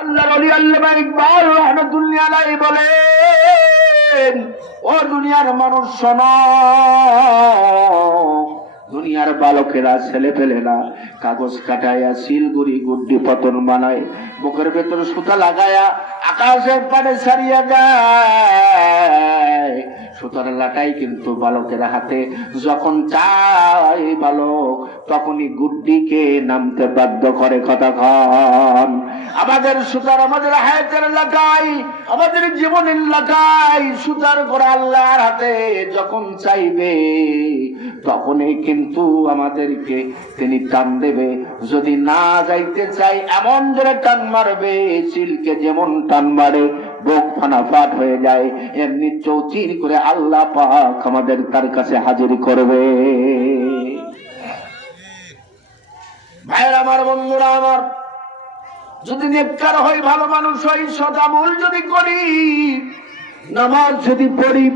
আল্লাহ বলি, আল্লাহ ইকবাল রহমতুল্লাহ আলাই বলেন, ও দুনিয়ার মানুষ শোন, দুনিয়ার বালকেরা ছেলে পেলেরা কাগজ কাটাইয়া, শিলগুড়ি, গুড্ডি, পতন বানায় বুকের ভেতরে সুতা লাগায়া আকাশের পানে ছাড়িয়া যায়। সুতার লাটাই কিন্তু বালকের হাতে। যখন চাই বালক, তখনই গুড্ডিকে নামতে বাধ্য করে কতক্ষণ। আমাদের সুতার, আমাদের হায়াতের এলাকায় আমাদের জীবনের এলাকায় সুতার করে আল্লাহর হাতে যখন চাইবে, তখনই কিন্তু আমাদেরকে তিনি টান দেবে। যদি না যাইতে চাই এমন ধরে টান মারবে চিলকে যেমন টান মারে বুক ফানা ফাট হয়ে যায়। এমনি চৌচির করে আল্লাহ পাক আমাদের তার কাছে হাজির করবে। ভাইয়ের আমার, বন্ধুরা আমার, যদি নেককার হই, ভালো মানুষ হই সদামূল যদি করি, নামাজ যদি পড়ি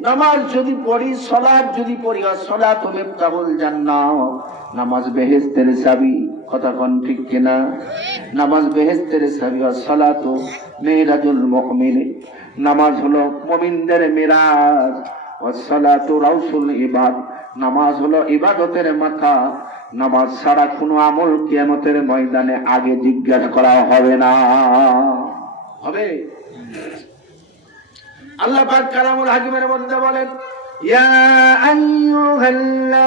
নামাজ যদি পড়ি সলাদ যদি পড়ি আর সলাৎ হলে তাহল জান্নাত। নামাজ বেহেস্তের চাবি কথা কন ঠিক কিনা? নামাজ বেহেস্তের চাবি আর সলাত মেয়েরাজুল মুমিনে। নামাজ হলো মুমিনদের মিরাজ ও সলাতু রাউসুল ইবাদ। নামাজ হলো ইবাদতের মাথা। নামাজ ছাড়া কোনো আমল কিয়ামতের ময়দানে আগে জিজ্ঞাসা করা হবে না। হবে? আল্লাহ পাক কালামুল হাকিমের মধ্যে বলেন ইয়া আইয়ুহাল্লাযীনা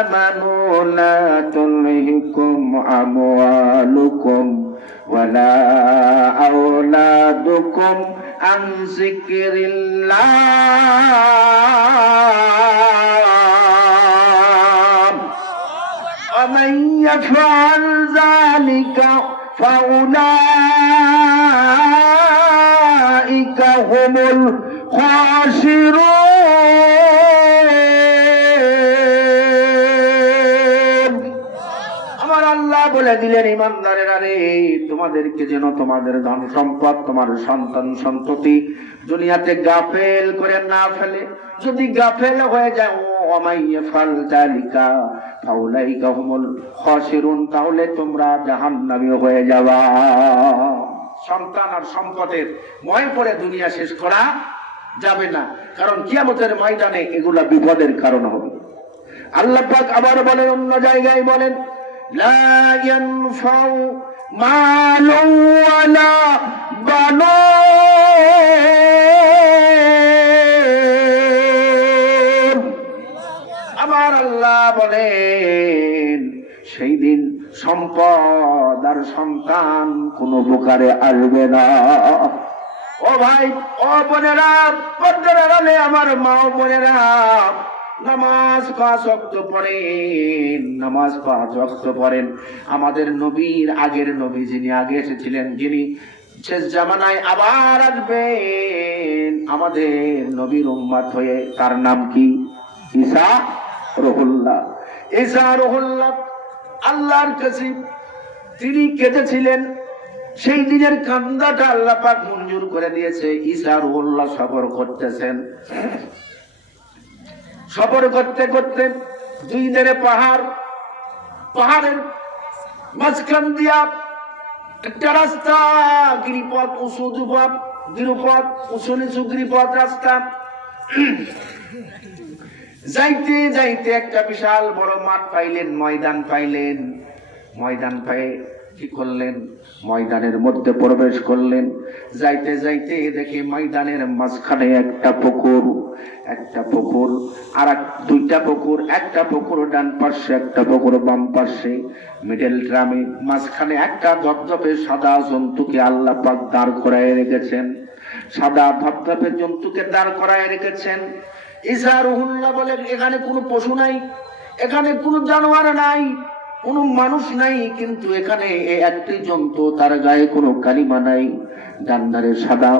আমানু লা তুলহিকুম আমওয়ালুকুম ওয়ালা আওলাদুকুম আন যিকরিল্লাহ ومن يفعل ذلك فأولئك হুমুল আমার বলে দিলেন তোমাদেরকে যেন তোমাদের ধন সম্পদ, তোমার সন্তান সন্ততি দুনিয়াতে গাফেল করে না ফেলে। যদি গাফেল হয়ে যায় তাহলে তোমরা জাহান্নামী হয়ে যাবা। সন্তান আর সম্পদের ময় পড়ে দুনিয়া শেষ করা যাবে না। কারণ কিয়ামতের ময়দানে এগুলা বিপদের কারণ হবে। আল্লাহ পাক আবার বলেন, অন্য জায়গায় বলেন, লা ইয়ানফাউ মালু সন্তান কোনো প্রকারে আসবে না। ও ভাই, ও বোনেরা আড়ালে আমার মা ও বোনেরা, নামাজ পাঁচ অক্ত পড়েন, নামাজ পাঁচ অক্ত পড়েন। আমাদের নবীর আগের নবী যিনি আগে এসেছিলেন, যিনি শেষ জামানায় আবার আসবেন, আমাদের নবীর উম্মাত হয়ে, তার নাম কি? ঈসা রহুল্লাহ। ঈসা রহুল্লাহ, আল্লাহর কাছে তিনি কেঁদেছিলেন। সেই দিনের কান্দাটা আল্লাহ পাক মঞ্জুর করে দিয়েছে। ঈসা রহুল্লাহ সফর করতেছেন। সফর করতে করতে দুই ধারে পাহাড়, পাহাড়ের মাঝখান দিয়া একটা রাস্তা, গিরিপথ, উঁচু দুপথ, গিরুপথ, উঁচু নিচু গিরিপথ রাস্তা। যাইতে যাইতে একটা বিশাল বড় মাঠ পাইলেন, ময়দান পাইলেন। ময়দান পায়ে কি করলেন? ময়দানের মধ্যে প্রবেশ করলেন। যাইতে যাইতে দেখে ময়দানের মাঝখানে একটা পুকুর একটা পুকুর আর দুইটা পুকুর, একটা পুকুর ডান পাশে, একটা পুকুর বাম পাশে। মিডল ড্রামে মাঝখানে একটা ধপধপে সাদা জন্তুকে আল্লাহ পাক দাঁড় করায় রেখেছেন। সাদা ধপধপে জন্তুকে দাঁড় করায় রেখেছেন। ঈসা রহুল্লাহ বলে এখানে কোনো পশু নাই, এখানে কোনো জানোয়ার নাই। কোনো মানুষ নাই, কিন্তু এখানে একটি জন্তু, তার গায়ে কোনো কালিমা নাই। ডান্ডারে সাদা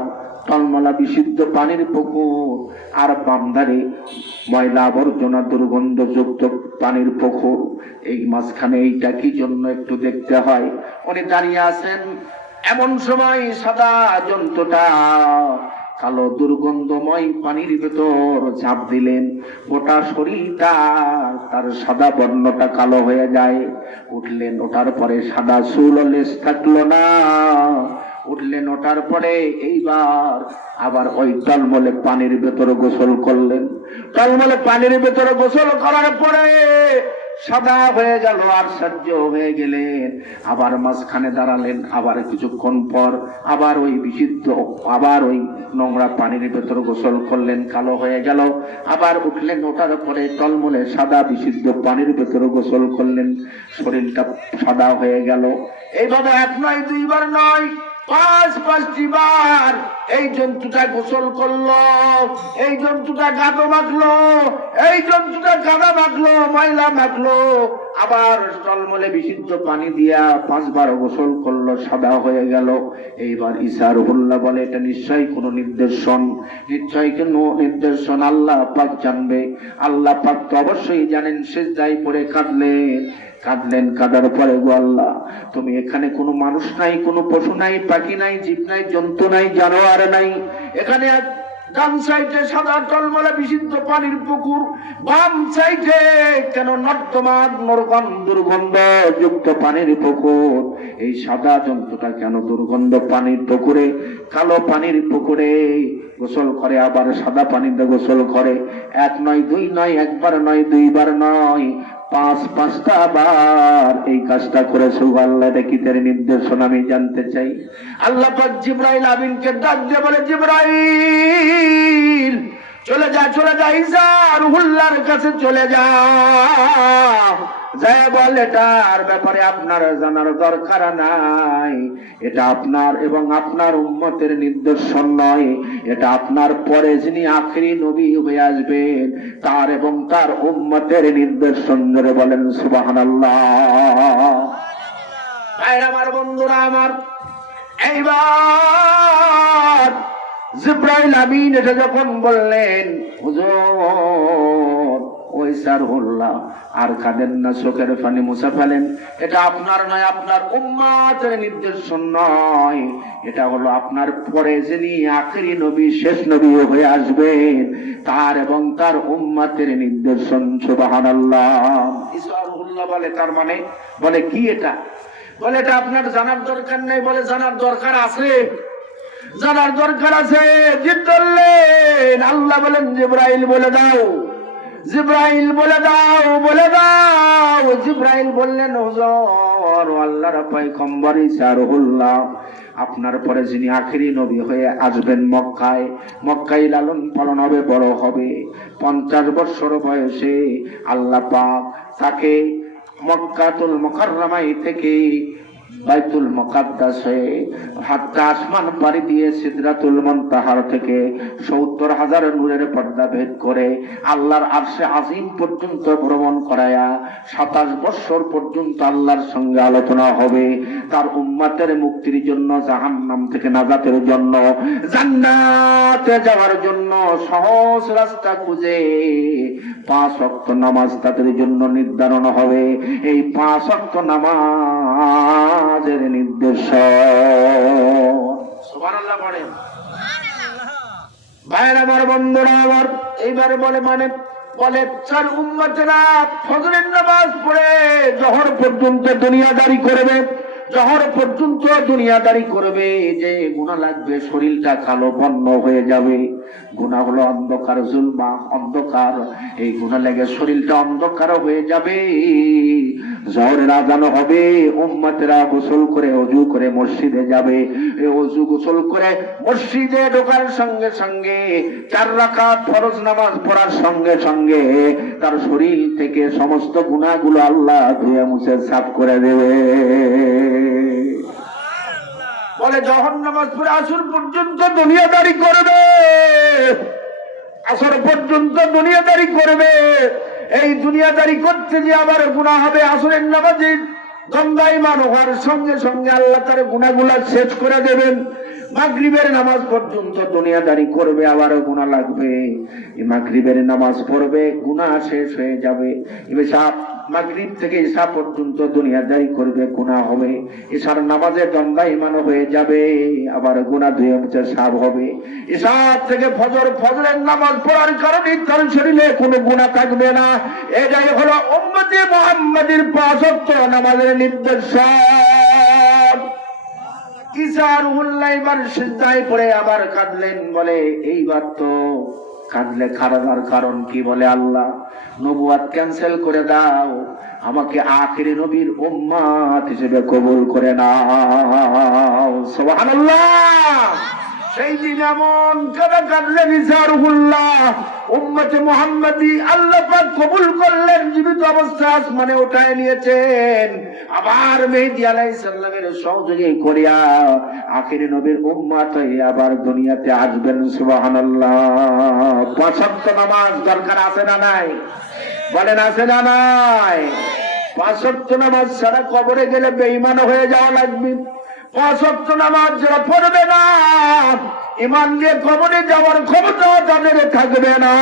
টলমলা বিশুদ্ধ পানির পুকুর, আর বামদারে ময়লা আবর্জনা দুর্গন্ধযুক্ত পানির পুকুর। এই মাঝখানে এইটা কি জন্য একটু দেখতে হয়? উনি দাঁড়িয়ে আছেন, এমন সময় সাদা জন্তুটা কালো দুর্গন্ধময় পানির ভেতর ঝাঁপ দিলেন। গোটা শরীরটা তার সাদা বর্ণটা কালো হয়ে যায়। উঠলেন, ওঠার পরে সাদা চুল লেস থাকল না। উঠলেন, ওঠার পরে এইবার আবার ওই টলমলে পানির ভেতরে গোসল করলেন। টলমলে পানির ভেতরে গোসল করার পরে সাদা হয়ে গেল আর সহ্য হয়ে গেলেন আবার মাঝখানে দাঁড়ালেন, আবার কিছুক্ষণ পর আবার ওই বিশুদ্ধ, আবার ওই নোংরা পানির ভেতর গোসল করলেন, কালো হয়ে গেল। আবার উঠলেন ওটার পরে টলমলে সাদা বিশুদ্ধ পানির ভেতর গোসল করলেন, শরীরটা সাদা হয়ে গেল। এইভাবে এক নয়, দুইবার নয়, পাঁচ, পাঁচটি বার এই জন্তুটা গোসল করল, এই জন্তুটা গাদো মাখলো এই জন্তুটা গাদা মাখলো, ময়লা মাখলো, আবার জলমলে বিশুদ্ধ পানি দিয়া পাঁচবার গোসল করল, সাদা হয়ে গেল। এইবার ইসার হুল্লা বলে, এটা নিশ্চয়ই কোনো নির্দেশন নিশ্চয়ই কোনো নির্দেশন আল্লাহ পাক জানবে। আল্লাহ পাক তো অবশ্যই জানেন শেষ যাই পরে কাঁদলেন। কাঁদলেন, কাঁদার পরে গো আল্লাহ, তুমি এখানে কোনো মানুষ নাই, কোনো পশু নাই, পাখি নাই, জীব নাই, জন্তু নাই, জানোয়ার নাই। এখানে ডান সাইডে সাদা টলমলে বিশুদ্ধ পানির পুকুর, বাম সাইডে কেন নর্দমান নরগন দুর্গন্ধ যুক্ত পানির পুকুর? এই সাদা জন্তুটা কেন দুর্গন্ধ পানির পুকুরে? কালো পানির পুকুরে গোসল করে, আবার সাদা পানিতে গোসল করে। এক নয়, দুই নয়, একবার নয়, দুইবার নয়। পাঁচ পাঁচটা বার এই কাজটা করেছে। আল্লাহ, দেখি তার নির্দেশন আমি জানতে চাই। আল্লাহ জিব্রাইল আমিনকে ডাক দিয়ে বলে, জিব্রাইল চলে যা চলে যা ঈসা রুহুল্লাহর কাছে চলে যা। যায় বল, এটার ব্যাপারে আপনার জানার দরকার নাই। এটা আপনার এবং আপনার উম্মতের নির্দেশন নয়। এটা আপনার পরে যিনি আখরি নবী হয়ে আসবেন, তার এবং তার উম্মতের নির্দেশন ধরে বলেন ভাইরা, আমার বন্ধুরা, আমার, এইবার জিব্রাইল আমিন এটা যখন বললেন, হুজুর, ওই স্যার হল্লা আর কাঁদেন না চোখের পানি মুছা ফেলেন। এটা আপনার নয়, আপনার উম্মাতের নির্দেশন নয়। এটা হলো আপনার পরে যিনি আখেরি নবী, শেষ নবী হয়ে আসবেন, তার এবং তার উম্মাতের নির্দেশন সুবাহান আল্লাহ বলে, তার মানে বলে কি এটা? বলে এটা আপনার জানার দরকার নেই, বলে জানার দরকার আছে। জানার দরকার আছে, জিদ ধরলেন আল্লাহ বলেন, জিব্রাইল বলে দাও। জিব্রাইল বলে দাও বলে দাও। জিব্রাইল বললেন, হুজুর আল্লাহর পয়গম্বর রুহুল্লাহ আপনার পরে যিনি আখেরি নবী হয়ে আসবেন মক্কায় মক্কায় লালন পালন হবে, বড় হবে। পঞ্চাশ বছর বয়সে আল্লাহ পাক তাকে মক্কাতুল মুকাররমাই থেকে বাইতুল মুকাদ্দাসে হাতটা আসমান পাড়ি দিয়ে সিদরাতুল মুনতাহার থেকে সত্তর হাজার নূরের পর্দা ভেদ করে আল্লাহর আরশে আজিম পর্যন্ত ভ্রমণ করায়া সাতাশ বৎসর পর্যন্ত আল্লাহর সঙ্গে আলোচনা হবে। তার উম্মাতের মুক্তির জন্য, জাহান্নাম থেকে নাজাতের জন্য, জান্নাতে যাওয়ার জন্য সহজ রাস্তা খুঁজে পাঁচ অক্ত নামাজ তাদের জন্য নির্ধারণ হবে। এই পাঁচ অক্ত নামাজের নির্দেশ। ভাইয়ের আমার বন্ধুরা আমার এইবারে বলে মানে বলে চার উম্মতেরা ফজরের নামাজ পড়ে জহর পর্যন্ত দুনিয়াদারি করবে জহর পর্যন্ত দুনিয়াদারি করবে যে গুণা লাগবে শরীরটা কালো বন্য হয়ে যাবে। গুণা হলো অন্ধকার জুলমা অন্ধকার। এই গুণা লেগে শরীরটা অন্ধকার হয়ে যাবে। জহরের আজানো হবে, উম্মতেরা গোসল করে অজু করে মসজিদে যাবে। এই অজু গোসল করে মসজিদে ঢোকার সঙ্গে সঙ্গে, চার রাকাত ফরজ নামাজ পড়ার সঙ্গে সঙ্গে তার শরীর থেকে সমস্ত গুণাগুলো আল্লাহ ধুয়ে মুছে সাফ করে দেবে। বলে যখন নামাজ পড়ে আসর পর্যন্ত দুনিয়াদারি করবে। আসর পর্যন্ত দুনিয়াদারি করবে। এই দুনিয়াদারি করতে যে আবার গুণা হবে, আসরের নামাজে গঙ্গায় মান হওয়ার সঙ্গে সঙ্গে আল্লাহ তার গুণাগুলা শেষ করে দেবেন। মাগরিবের নামাজ পর্যন্ত দুনিয়াদারি করবে, আবারও গুণা লাগবে। এই মাগরিবের নামাজ পড়বে গুণা শেষ হয়ে যাবে। এবার সাপ, মাগরিব থেকে ঈশা পর্যন্ত দুনিয়াদারি করবে গুণা হবে। ঈশার নামাজে দণ্ডায়মান হয়ে যাবে, আবার গুণা ধুয়ে মুছে সাপ হবে। ঈশা থেকে ফজর, ফজরের নামাজ পড়ার কারণে তার শরীরে কোনো গুণা থাকবে না। এটাই হলো উম্মতি মোহাম্মদের পাঁচত্ব নামাজের নির্দেশন ইসার উল্লাইবার সিদ্ধায় পড়ে আবার কাঁদলেন, বলে, এইবার তো কাঁদলে খারাপ কারণ কি বলে আল্লাহ? নবুয়াত ক্যান্সেল করে দাও, আমাকে আখেরি নবীর উম্মাত হিসেবে কবুল করে নাও। সুবহানাল্লাহ! সেই দিন এমন কাঁদলেন ইসারুল্লাহ উম্মতে মোহাম্মদি আল্লাহ পাক কবুল করলেন, জীবিত অবস্থা আসমানে উঠায় নিয়েছেন। আবার মেহেদি আলাইহিস সালামের সহযোগী করিয়া আখিরি নবীর উম্মত হয়ে আবার দুনিয়াতে আসবেন পাঁচ ওয়াক্ত নামাজ দরকার আছে না নাই? বলেন, আছে না নাই? পাঁচ নামাজ ছাড়া কবরে গেলে বেঈমান হয়ে যাওয়া লাগবে। ওয়াক্ত নামাজ যারা পড়বে না, ইমান দিয়ে কবরে যাওয়ার ক্ষমতা তাদের থাকবে না।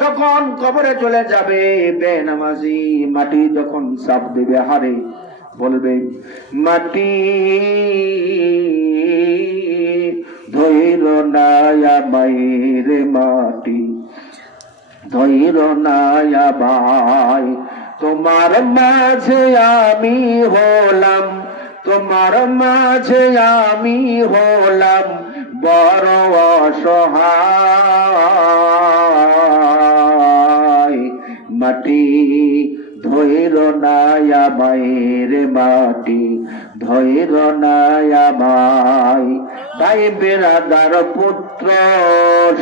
যখন কবরে চলে যাবে, বেনামাজি মাটি যখন সাপ দেবে হারে বলবে, মাটি ধৈর নায়া মায়ের মাটি ধৈর নায়া ভাই, তোমার মাঝে আমি হলাম। তোমার মাঝে আমি হলাম বড় অসহায়। মাটি ধৈর নায়া মায়ের মাটি ধৈর নায়া ভাই ভাই বেড়াদার পুত্র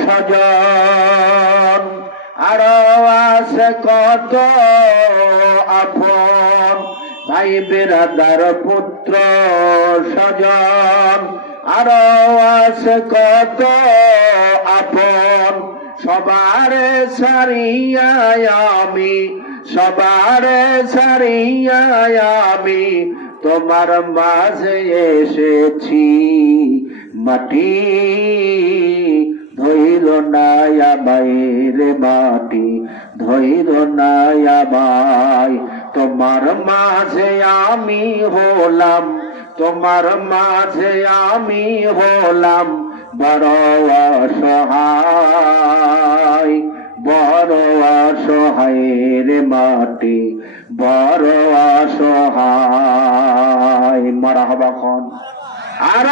সজন আরও আছে কত আপন ভাই বেড়াদার পুত্র সজন আরও আছে কত আপন। সবারে সারিয়া আমি, সবারে সারিয়া তোমার মাঝে এসেছি। মাটি ধৈর নায়া বাইরে মাটি ধৈর নায়া বাই তোমার মাঝে আমি হলাম, তোমার মাঝে আমি হলাম, বড় অসহায় বড় অসহায় রে মাটি, বড় অসহায়। মারা হবা খন। আর